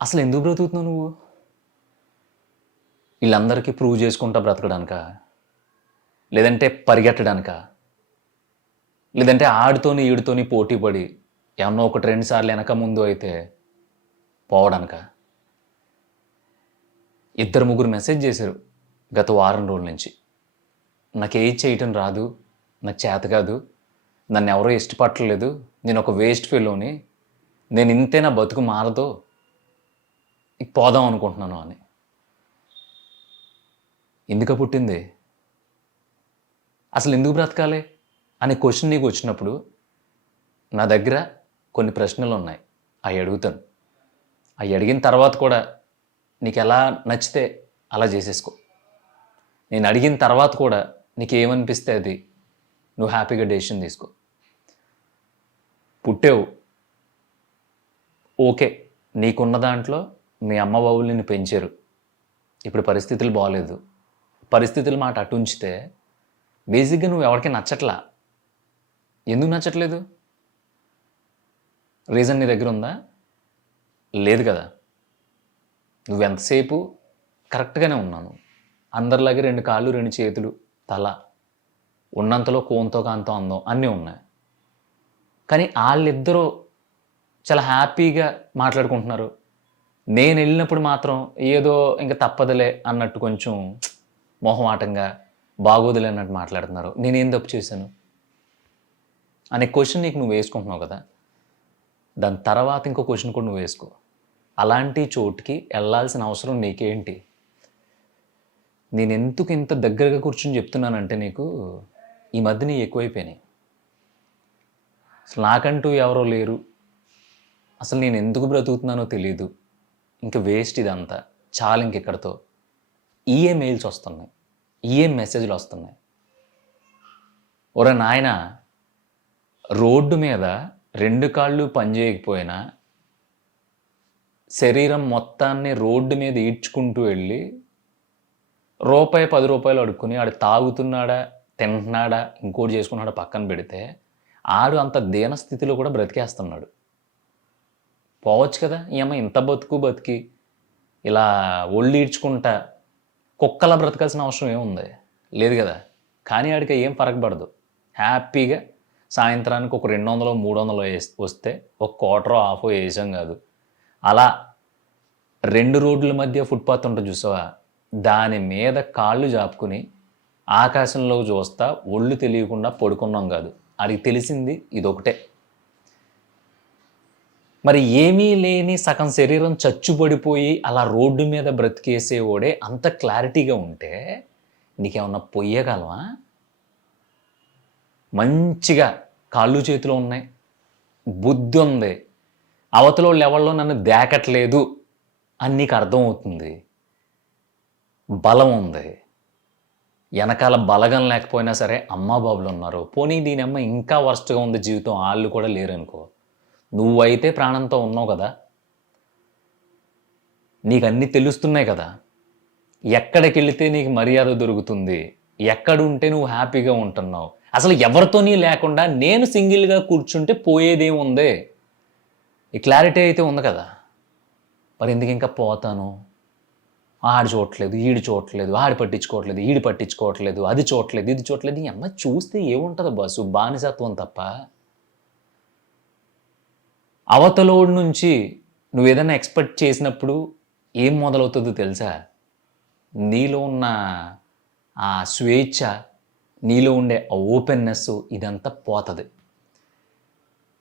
అసలు ఎందుకు బ్రతుకుతున్నావు నువ్వు? వీళ్ళందరికీ ప్రూవ్ చేసుకుంటా బ్రతకడానికా? లేదంటే పరిగెట్టడానికా? లేదంటే ఆడితోని ఈడితోని పోటీ పడి ఏమన్నా ఒకటి 2 సార్లు వెనక ముందు అయితే పోవడానికా? ఇద్దరు ముగ్గురు మెసేజ్ చేశారు గత వారం రోజుల నుంచి. నాకు ఏది చేయటం రాదు, నాకు చేత కాదు, నన్ను ఎవరో ఇష్టపడట్లేదు, నేను ఒక వేస్ట్ ఫెలోని, నేను ఇంతే, నా బతుకు మారదు, ఇక పోదాం అనుకుంటున్నాను అని. ఎందుక పుట్టింది? అసలు ఎందుకు బ్రతకాలి అనే క్వశ్చన్ నీకు వచ్చినప్పుడు నా దగ్గర కొన్ని ప్రశ్నలు ఉన్నాయి, అవి అడుగుతాను. అవి అడిగిన తర్వాత కూడా నీకు ఎలా నచ్చితే అలా చేసేసుకో. నేను అడిగిన తర్వాత కూడా నీకు ఏమనిపిస్తే అది నువ్వు హ్యాపీగా డెసిషన్ తీసుకో. పుట్టావు, ఓకే, నీకున్న దాంట్లో మీ అమ్మ బాబులు నిన్ను పెంచారు, ఇప్పుడు పరిస్థితులు బాగలేదు, పరిస్థితుల మాట అటు ఉంచితే బేసిక్గా నువ్వు ఎవరికి నచ్చట్లా. ఎందుకు నచ్చట్లేదు? రీజన్ నీ దగ్గర ఉందా? లేదు కదా. నువ్వు ఎంతసేపు కరెక్ట్గానే ఉన్నాను, అందరిలాగే 2 కాళ్ళు 2 చేతులు తల ఉన్నంతలో కోంతో కాంతో అందం అన్నీ ఉన్నాయి. కానీ వాళ్ళిద్దరూ చాలా హ్యాపీగా మాట్లాడుకుంటున్నారు. నేను వెళ్ళినప్పుడు మాత్రం ఏదో ఇంకా తప్పదులే అన్నట్టు కొంచెం మొహమాటంగా బాగోదులే అన్నట్టు మాట్లాడుతున్నారు. నేనేం తప్పు చేశాను అనే క్వశ్చన్ నీకు నువ్వు వేసుకుంటున్నావు కదా. దాని తర్వాత ఇంకో క్వశ్చన్ కూడా నువ్వు వేసుకో. అలాంటి చోటుకి వెళ్ళాల్సిన అవసరం నీకేంటి? నేను ఎందుకు ఇంత దగ్గరగా కూర్చొని చెప్తున్నానంటే నీకు ఈ మధ్య నీ ఎక్కువైపోయినాయి. అసలు నాకంటూ ఎవరో లేరు, అసలు నేను ఎందుకు బ్రతుకుతున్నానో తెలియదు, ఇంకా వేస్ట్ ఇదంతా, చాలు ఇంకెక్కడితో. ఈఏ మెయిల్స్ వస్తున్నాయి, ఈఏ మెసేజ్లు వస్తున్నాయి. ఒరే నాయన, రోడ్డు మీద 2 కాళ్ళు పనిచేయకపోయినా శరీరం మొత్తాన్ని రోడ్డు మీద ఈడ్చుకుంటూ వెళ్ళి రూపాయి 10 రూపాయలు అడుక్కుని ఆడు తాగుతున్నాడా తింటున్నాడా ఇంకోటి చేసుకున్నాడా పక్కన పెడితే ఆడు అంత దీన స్థితిలో కూడా బ్రతికేస్తున్నాడు. పోవచ్చు కదా, ఈ అమ్మ ఇంత బతికి ఇలా ఒళ్ళు ఈడ్చుకుంటా కుక్కలా బ్రతకాల్సిన అవసరం ఏముంది? లేదు కదా. కానీ ఆడికి ఏం ఫరక్ పడదు, హ్యాపీగా సాయంత్రానికి ఒక 200 300 వస్తే ఒక క్వార్టరో హాఫో వేసాం కాదు, అలా 2 రోడ్ల మధ్య ఫుట్పాత్ ఉంటుంది చూసావా, దాని మీద కాళ్ళు జాపుకుని ఆకాశంలో చూస్తా ఒళ్ళు తెలియకుండా పడుకున్నాం కాదు. ఆడికి తెలిసింది ఇదొకటే. మరి ఏమీ లేని సగం శరీరం చచ్చుబడిపోయి అలా రోడ్డు మీద బ్రతికేసేవాడే అంత క్లారిటీగా ఉంటే నీకేమన్నా పొయ్యగలవా? మంచిగా కాళ్ళు చేతిలో ఉన్నాయి, బుద్ధి ఉంది, అవతలో లెవెల్లో నన్ను దేకట్లేదు అని నీకు అర్థమవుతుంది, బలం ఉంది, వెనకాల బలగం లేకపోయినా సరే అమ్మా బాబులు ఉన్నారు. పోనీ దీని అమ్మ ఇంకా వర్స్ట్గా ఉంది జీవితం, వాళ్ళు కూడా లేరనుకో, నువ్వైతే ప్రాణంతో ఉన్నావు కదా, నీకు అన్నీ తెలుస్తున్నాయి కదా, ఎక్కడికి వెళితే నీకు మర్యాద దొరుకుతుంది, ఎక్కడుంటే నువ్వు హ్యాపీగా ఉంటున్నావు, అసలు ఎవరితోనీ లేకుండా నేను సింగిల్గా కూర్చుంటే పోయేదేముంది, ఈ క్లారిటీ అయితే ఉంది కదా. మరి ఎందుకు ఇంకా పోతాను? ఆడు చూడట్లేదు, ఈడు చూడట్లేదు, ఆడు పట్టించుకోవట్లేదు, ఈడు పట్టించుకోవట్లేదు, అది చూడట్లేదు, ఇది చూడట్లేదు. ఈ అమ్మాయి చూస్తే ఏముంటుంది బస్సు, బానిసత్వం తప్ప. అవతలోడి నుంచి నువ్వు ఏదైనా ఎక్స్పెక్ట్ చేసినప్పుడు ఏం మొదలవుతుందో తెలుసా? నీలో ఉన్న ఆ స్వేచ్ఛ, నీలో ఉండే ఆ ఓపెన్నెస్ ఇదంతా పోతుంది.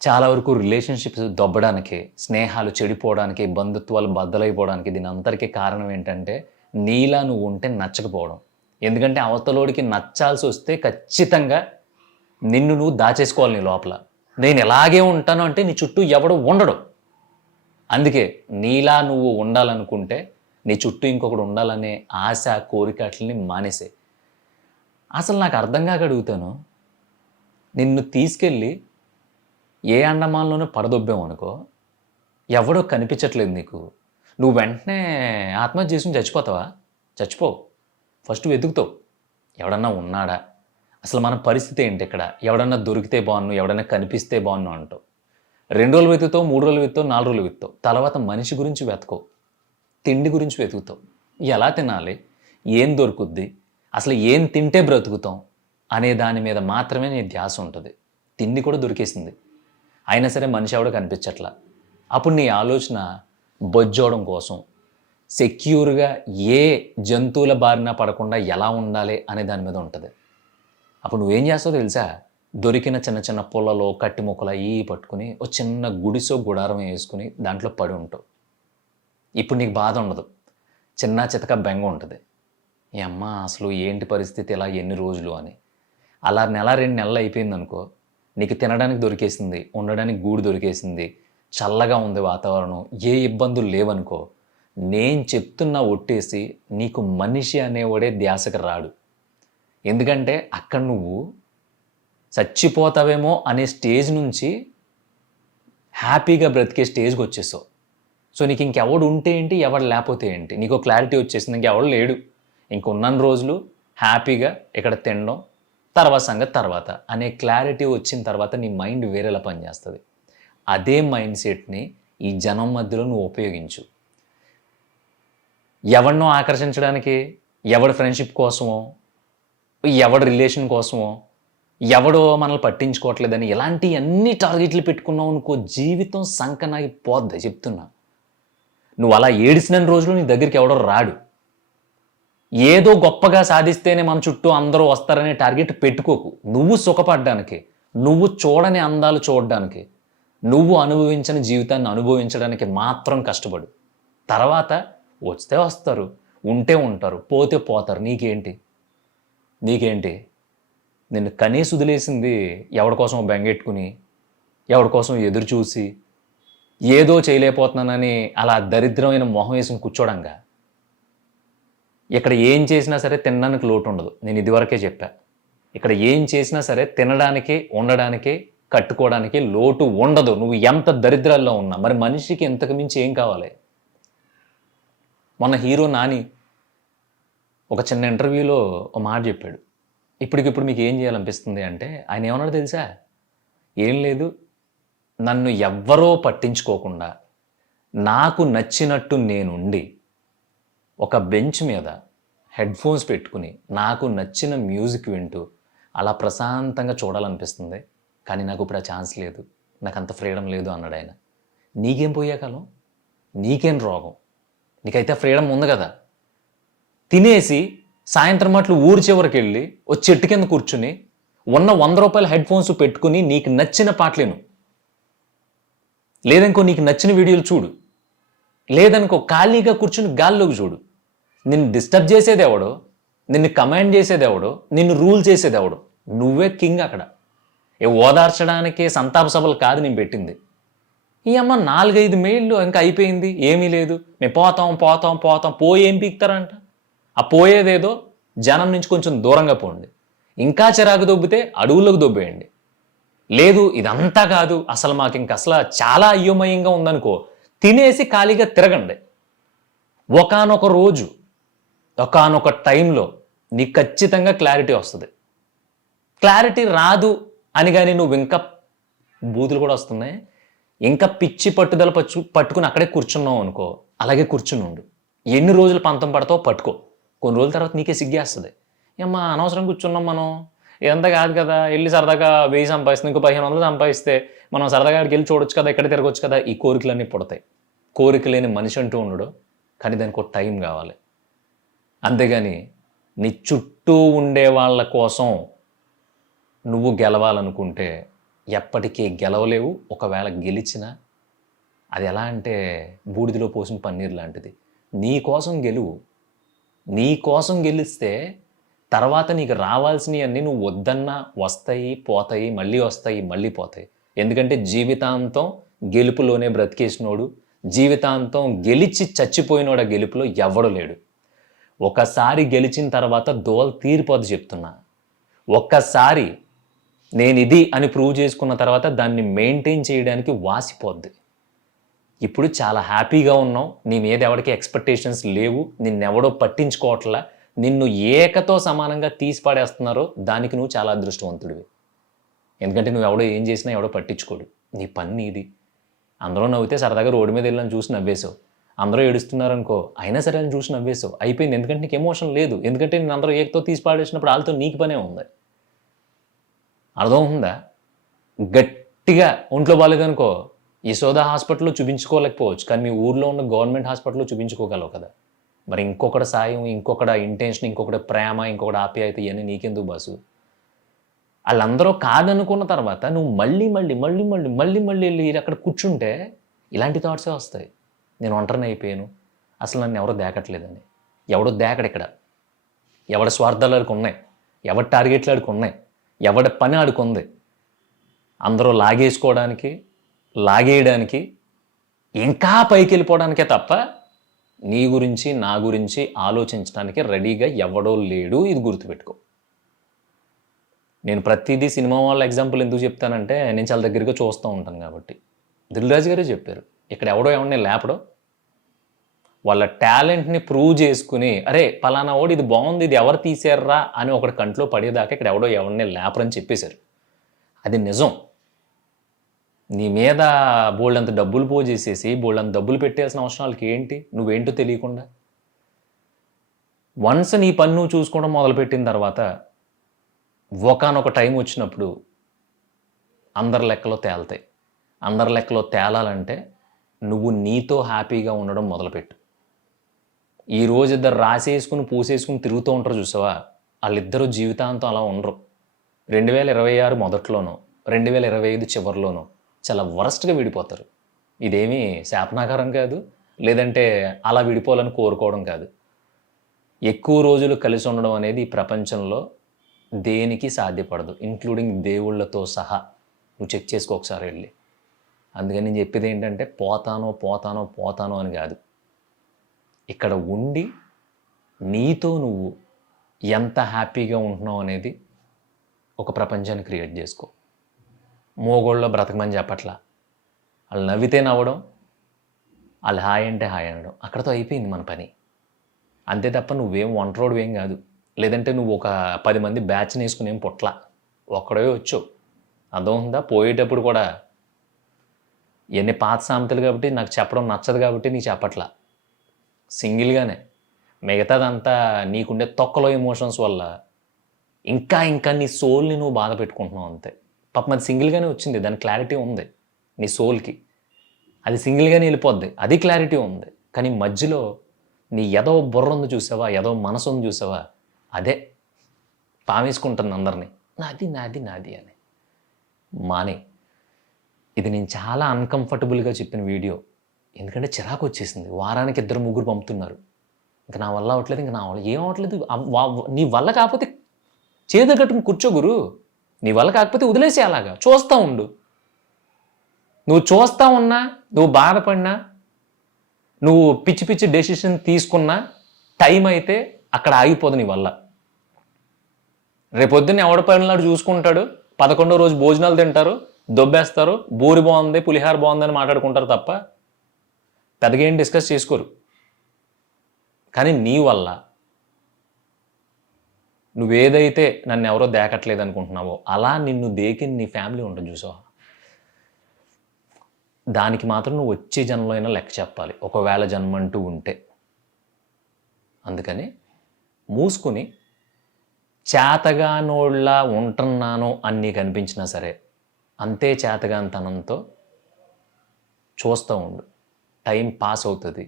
చాలా వరకు రిలేషన్షిప్స్ దొబ్బడానికి, స్నేహాలు చెడిపోవడానికి, బంధుత్వాలు బద్దలైపోవడానికి దీని అంతటికీ కారణం ఏంటంటే నీలా నువ్వు ఉంటే నచ్చకపోవడం. ఎందుకంటే అవతలోడికి నచ్చాల్సి వస్తే ఖచ్చితంగా నిన్ను నువ్వు దాచేసుకోవాలి నీ లోపల. నేను ఎలాగే ఉంటాను అంటే నీ చుట్టూ ఎవడు ఉండడు. అందుకే నీలా నువ్వు ఉండాలనుకుంటే నీ చుట్టూ ఇంకొకడు ఉండాలనే ఆశ, కోరికట్లని మానేసే. అసలు నాకు అర్థం కాక అడుగుతాను, నిన్ను తీసుకెళ్ళి ఏ అండమాన్లోనూ పడదొబ్బామనుకో, ఎవడో కనిపించట్లేదు నీకు, నువ్వు వెంటనే ఆత్మహత్య చేసుకుని చచ్చిపోతావా? చచ్చిపోవు. ఫస్ట్ వెతుకుతావు, ఎవడన్నా ఉన్నాడా, అసలు మన పరిస్థితి ఏంటి ఇక్కడ, ఎవడన్నా దొరికితే బాగున్ను, ఎవడన్నా కనిపిస్తే బాగున్ను అంటావు. 2 రోజులు వెతుకుతావు, 3 రోజులు వెతుకుతావు, 4 రోజులు వెతుకుతావు. తర్వాత మనిషి గురించి వెతకవు, తిండి గురించి వెతుకుతావు. ఎలా తినాలి, ఏం దొరుకుద్ది, అసలు ఏం తింటే బ్రతుకుతాం అనే దాని మీద మాత్రమే నీ ధ్యాస ఉంటుంది. తిండి కూడా దొరికేసింది, అయినా సరే మనిషి ఎవడో కనిపించట్లా. అప్పుడు నీ ఆలోచన బొజ్జోవడం కోసం, సెక్యూర్గా ఏ జంతువుల బారిన పడకుండా ఎలా ఉండాలి అనే దాని మీద ఉంటుంది. అప్పుడు నువ్వేం చేస్తావో తెలుసా? దొరికిన చిన్న చిన్న పొలలో కట్టి మొక్కలు అవి పట్టుకుని ఒక చిన్న గుడిసో గుడారం వేసుకుని దాంట్లో పడి ఉంటావు. ఇప్పుడు నీకు బాధ ఉండదు, చిన్న చితక బెంగ ఉంటుంది. ఈ అమ్మ అసలు ఏంటి పరిస్థితి, ఇలా ఎన్ని రోజులు అని. అలా నెల 2 నెలలు అయిపోయింది అనుకో, నీకు తినడానికి దొరికేసింది, ఉండడానికి గూడు దొరికేసింది, చల్లగా ఉంది వాతావరణం, ఏ ఇబ్బందులు లేవనుకో, నేను చెప్తున్నా ఒట్టేసి నీకు మనిషి అనేవాడే ధ్యాసకు రాడు. ఎందుకంటే అక్కడ నువ్వు చచ్చిపోతావేమో అనే స్టేజ్ నుంచి హ్యాపీగా బ్రతికే స్టేజ్కి వచ్చేసావు. సో నీకు ఇంకెవడు ఉంటే ఏంటి, ఎవడు లేకపోతే ఏంటి, నీకు క్లారిటీ వచ్చేసింది. ఇంకెవడు లేడు, ఇంకొన్న రోజులు హ్యాపీగా ఇక్కడ తినడం, తర్వాత సంగతి తర్వాత అనే క్లారిటీ వచ్చిన తర్వాత నీ మైండ్ వేరేలా పనిచేస్తుంది. అదే మైండ్ సెట్ని ఈ జనం మధ్యలో నువ్వు ఉపయోగించు. ఎవరినో ఆకర్షించడానికి, ఎవడి ఫ్రెండ్షిప్ కోసమో, ఎవడి రిలేషన్ కోసమో, ఎవడో మనల్ని పట్టించుకోవట్లేదని ఇలాంటి అన్ని టార్గెట్లు పెట్టుకున్నావు అనుకో, జీవితం సంకనాగి పోద్ది చెప్తున్నా. నువ్వు అలా ఏడిసిన రోజులు నీ దగ్గరికి ఎవడో రాడు. ఏదో గొప్పగా సాధిస్తేనే మన చుట్టూ అందరూ వస్తారనే టార్గెట్ పెట్టుకోకు. నువ్వు సుఖపడడానికి, నువ్వు చూడని అందాలు చూడడానికి, నువ్వు అనుభవించని జీవితాన్ని అనుభవించడానికి మాత్రం కష్టపడు. తర్వాత వస్తే వస్తారు, ఉంటే ఉంటారు, పోతే పోతారు. నీకేంటి నిన్ను కనీసి వదిలేసింది ఎవడి కోసం బెంగెట్టుకుని, ఎవడి కోసం ఎదురు చూసి, ఏదో చేయలేకపోతున్నానని అలా దరిద్రమైన మొహం వేసుకుని కూర్చోడంగా. ఇక్కడ ఏం చేసినా సరే తినడానికి లోటు ఉండదు. నేను ఇదివరకే చెప్పా, ఇక్కడ ఏం చేసినా సరే తినడానికి, ఉండడానికి, కట్టుకోవడానికి లోటు ఉండదు. నువ్వు ఎంత దరిద్రాల్లో ఉన్నా. మరి మనిషికి ఇంతకు మించి ఏం కావాలి? మొన్న హీరో నాని ఒక చిన్న ఇంటర్వ్యూలో ఒక మాట చెప్పాడు. ఇప్పటికిప్పుడు మీకు ఏం చేయాలనిపిస్తుంది అంటే, ఆయన ఏమన్నాడు తెలుసా? ఏం లేదు, నన్ను ఎవ్వరో పట్టించుకోకుండా నాకు నచ్చినట్టు నేనుండి ఒక బెంచ్ మీద హెడ్ఫోన్స్ పెట్టుకుని నాకు నచ్చిన మ్యూజిక్ వింటూ అలా ప్రశాంతంగా చూడాలనిపిస్తుంది. కానీ నాకు ఇప్పుడు ఆ ఛాన్స్ లేదు, నాకు అంత ఫ్రీడమ్ లేదు అన్నాడు ఆయన. నీకేం పోయే కాలం, నీకేం రోగం? నీకైతే ఫ్రీడమ్ ఉంది కదా. తినేసి సాయంత్రం అట్లు ఊరి చివరికి వెళ్ళి ఓ చెట్టు కింద కూర్చుని ఉన్న 100 రూపాయల హెడ్ఫోన్స్ పెట్టుకుని నీకు నచ్చిన పాటలేను, లేదనుకో నీకు నచ్చిన వీడియోలు చూడు, లేదనుకో ఖాళీగా కూర్చుని గాల్లోకి చూడు. నిన్ను డిస్టర్బ్ చేసేది ఎవడో, నిన్ను కమాండ్ చేసేది ఎవడో, నిన్ను రూల్ చేసేది ఎవడో? నువ్వే కింగ్ అక్కడ. ఓదార్చడానికి సంతాప సభలు కాదు నేను పెట్టింది. ఈ అమ్మ 4-5 మెయిల్లు ఇంకా అయిపోయింది, ఏమీ లేదు, మేము పోతాం పోయి ఏం పీక్తారంట. ఆ పోయేదేదో జనం నుంచి కొంచెం దూరంగా పోండి. ఇంకా చిరాకు దొబ్బితే అడవుల్లోకి దొబ్బేయండి. లేదు ఇదంతా కాదు, అసలు మాకు ఇంక అసలు చాలా అయోమయంగా ఉందనుకో, తినేసి ఖాళీగా తిరగండి. ఒకానొక రోజు, ఒకానొక టైంలో నీకు ఖచ్చితంగా క్లారిటీ వస్తుంది. క్లారిటీ రాదు అని కానీ నువ్వు ఇంకా బూతులు కూడా వస్తున్నాయి, ఇంకా పిచ్చి పట్టుదల పట్టుకుని అక్కడే కూర్చున్నావు అనుకో, అలాగే కూర్చుని ఉండు. ఎన్ని రోజులు పంతం పడతావో పట్టుకో. కొన్ని రోజుల తర్వాత నీకే సిగ్గేస్తుంది. ఏమ్మా అనవసరం కూర్చున్నాం మనం, ఇదంతా కాదు కదా, వెళ్ళి సరదాగా 1000 సంపాదిస్తుంది, ఇంకో 1500 సంపాదిస్తే మనం సరదాగా అక్కడికి వెళ్ళి చూడొచ్చు కదా, ఇక్కడ తిరగొచ్చు కదా. ఈ కోరికలన్నీ పుడతాయి. కోరిక లేని మనిషి అంటూ ఉండడు, కానీ దానికి ఒక టైం కావాలి. అంతేగాని నీ చుట్టూ ఉండే వాళ్ళ కోసం నువ్వు గెలవాలనుకుంటే ఎప్పటికీ గెలవలేవు. ఒకవేళ గెలిచినా అది ఎలా అంటే బూడిదలో పోసిన పన్నీర్ లాంటిది. నీ కోసం గెలువు. నీ కోసం గెలిస్తే తర్వాత నీకు రావాల్సినవన్నీ నువ్వు వద్దన్నా వస్తాయి, పోతాయి, మళ్ళీ వస్తాయి, మళ్ళీ పోతాయి. ఎందుకంటే జీవితాంతం గెలుపులోనే బ్రతికేసినోడు, జీవితాంతం గెలిచి చచ్చిపోయినోడు ఆ గెలుపులో ఎవడు లేడు. ఒకసారి గెలిచిన తర్వాత దోల తీరిపోద్ది చెప్తున్నా. ఒక్కసారి నేను ఇది అని ప్రూవ్ చేసుకున్న తర్వాత దాన్ని మెయింటైన్ చేయడానికి వాసిపోద్ది. ఇప్పుడు చాలా హ్యాపీగా ఉన్నావు, నీ మీద ఎవరికి ఎక్స్పెక్టేషన్స్ లేవు, నిన్నెవడో పట్టించుకోవట్లా, నిన్ను ఏకతో సమానంగా తీసి పడేస్తున్నారో దానికి నువ్వు చాలా అదృష్టవంతుడివి. ఎందుకంటే నువ్వు ఎవడో ఏం చేసినా ఎవడో పట్టించుకోడు, నీ పని నీది. అందరూ నవ్వితే సరదాగా రోడ్డు మీద వెళ్ళని చూసి నవ్వేసావు, అందరూ ఏడుస్తున్నారనుకో అయినా సరే అని చూసి నవ్వేసావు, అయిపోయింది. ఎందుకంటే నీకు ఎమోషన్ లేదు. ఎందుకంటే నేను అందరూ ఏకతో తీసి పాడేసినప్పుడు వాళ్ళతో నీకు పనే ఉంది. అర్థమవుతుందా? గట్టిగా ఒంట్లో బాగాలేదనుకో యశోద హాస్పిటల్లో చూపించుకోలేకపోవచ్చు, కానీ మీ ఊర్లో ఉన్న గవర్నమెంట్ హాస్పిటల్లో చూపించుకోగలవు కదా. మరి ఇంకొకటి సాయం, ఇంకొకటి ఇంటెన్షన్, ఇంకొకటి ప్రేమ, ఇంకొకటి ఆప్యాయత ఇవన్నీ నీకెందుకు బాసు? వాళ్ళందరూ కాదనుకున్న తర్వాత నువ్వు మళ్ళీ మళ్ళీ మళ్ళీ మళ్ళీ మళ్ళీ మళ్ళీ వెళ్ళి అక్కడ కూర్చుంటే ఇలాంటి థాట్సే వస్తాయి. నేను ఒంటరిని అయిపోయాను, అసలు నన్ను ఎవరో దేకట్లేదని. ఎవడో దేకడు ఇక్కడ. ఎవడ స్వార్థాలు ఆడికి ఉన్నాయి, ఎవరి టార్గెట్లు ఆడికి ఉన్నాయి, ఎవడ పని ఆడికి ఉంది. అందరూ లాగేసుకోవడానికి, లాగేయడానికి, ఇంకా పైకి వెళ్ళిపోవడానికే తప్ప నీ గురించి నా గురించి ఆలోచించడానికి రెడీగా ఎవడో లేడు. ఇది గుర్తుపెట్టుకో. నేను ప్రతిదీ సినిమా వాళ్ళ ఎగ్జాంపుల్ ఎందుకు చెప్తానంటే నేను చాలా దగ్గరగా చూస్తూ ఉంటాను కాబట్టి. దిల్ రాజు గారే చెప్పారు, ఇక్కడ ఎవడో ఎవరిని లేపడో, వాళ్ళ టాలెంట్ని ప్రూవ్ చేసుకుని అరే పలానా వాడు ఇది బాగుంది, ఇది ఎవరు తీసారా అని ఒకటి కంట్లో పడేదాకా ఇక్కడ ఎవడో ఎవరిని లేపరని చెప్పేశారు. అది నిజం. నీ మీద బోల్డంత డబ్బులు పోజేసేసి బోల్డంత డబ్బులు పెట్టేయాల్సిన అవసరం వాళ్ళకి ఏంటి? నువ్వేంటో తెలియకుండా వన్స్ నీ పని నువ్వు చూసుకోవడం మొదలుపెట్టిన తర్వాత ఒకానొక టైం వచ్చినప్పుడు అందరి లెక్కలో తేలుతాయి. అందరి లెక్కలో తేలాలంటే నువ్వు నీతో హ్యాపీగా ఉండడం మొదలుపెట్టు. ఈరోజు ఇద్దరు రాసేసుకుని పూసేసుకుని తిరుగుతూ ఉంటారు చూసావా, వాళ్ళిద్దరూ జీవితాంతం అలా ఉండరు. 2026 మొదట్లోనో 2025 చివరిలోనో చాలా వరస్ట్గా విడిపోతారు. ఇదేమీ శాపనాకారం కాదు, లేదంటే అలా విడిపోవాలని కోరుకోవడం కాదు. ఎక్కువ రోజులు కలిసి ఉండడం అనేది ఈ ప్రపంచంలో దేనికి సాధ్యపడదు, ఇంక్లూడింగ్ దేవుళ్ళతో సహా. నువ్వు చెక్ చేసుకో ఒకసారి వెళ్ళి. అందుకని నేను చెప్పేది ఏంటంటే పోతానో పోతానో పోతానో అని కాదు, ఇక్కడ ఉండి నీతో నువ్వు ఎంత హ్యాపీగా ఉంటున్నావు అనేది ఒక ప్రపంచాన్ని క్రియేట్ చేసుకో. మోగోళ్ళలో బ్రతకమని చెప్పట్లా. వాళ్ళు నవ్వితే నవ్వడం, వాళ్ళు హాయ్ అంటే హాయ్ అనడం, అక్కడతో అయిపోయింది మన పని. అంతే తప్ప నువ్వేం ఒంటరోడు ఏం కాదు. లేదంటే నువ్వు ఒక 10 మంది బ్యాచ్ని వేసుకుని ఏం పొట్ల, ఒక్కడే వచ్చావు. అర్థమవుతుందా? పోయేటప్పుడు కూడా ఎన్ని పాత సామెతలు కాబట్టి నాకు చెప్పడం నచ్చదు కాబట్టి నీకు చెప్పట్లా. సింగిల్గానే మిగతాదంతా నీకుండే తొక్కలో ఎమోషన్స్ వల్ల ఇంకా ఇంకా నీ సోల్ని నువ్వు బాధ పెట్టుకుంటున్నావు అంతే. పాపం అది సింగిల్గానే వచ్చింది, దాని క్లారిటీ ఉంది నీ సోల్కి, అది సింగిల్గానే వెళ్ళిపోద్ది, అది క్లారిటీ ఉంది. కానీ మధ్యలో నీ ఏదో బుర్ర ఉంది చూసావా, ఏదో మనసు ఉంది చూసావా, అదే పామేసుకుంటుంది అందరినీ, నాది నాది నాది అని. మానే. ఇది నేను చాలా అన్కంఫర్టబుల్గా చెప్పిన వీడియో, ఎందుకంటే చిరాకు వచ్చేసింది. వారానికి 2-3 పంపుతున్నారు. ఇంకా నా వల్ల అవ్వట్లేదు, ఇంకా నా వల్ల ఏం అవ్వట్లేదు. నీ వల్ల కాకపోతే చేదు కట్టుకుని కూర్చో గురు. నీ వల్ల కాకపోతే వదిలేసి అలాగా చూస్తూ ఉండు. నువ్వు చూస్తూ ఉన్నా, నువ్వు బాధపడినా, నువ్వు పిచ్చి పిచ్చి డెసిషన్ తీసుకున్నా టైం అయితే అక్కడ ఆగిపోదు నీ వల్ల. రేపొద్దున్న ఎవడ పనులాడు చూసుకుంటాడు, 11వ రోజు భోజనాలు తింటారు, దొబ్బేస్తారు, బూరి బాగుంది పులిహార బాగుందని మాట్లాడుకుంటారు తప్ప పెద్దగా ఏం డిస్కస్ చేసుకోరు. కానీ నీ వల్ల నువ్వేదైతే నన్ను ఎవరో దేకట్లేదు అనుకుంటున్నావో అలా నిన్ను దేకి నీ ఫ్యామిలీ ఉంటుంది చూసావా, దానికి మాత్రం నువ్వు వచ్చే జన్మలో అయినా లెక్క చెప్పాలి, ఒకవేళ జన్మ అంటూ ఉంటే. అందుకని మూసుకుని చేతగానోళ్ళ ఉంటున్నాను అని నీకు అనిపించినా సరే అంతే చేతగానితనంతో చూస్తూ ఉండు. టైం పాస్ అవుతుంది,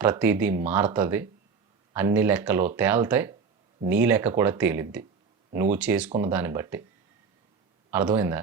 ప్రతిదీ మారుతుంది, అన్ని లెక్కలో తేలుతాయి, నీ లెక్క కూడా తేలిద్ది నువ్వు చేసుకున్న దాన్ని బట్టి. అర్థమైందా?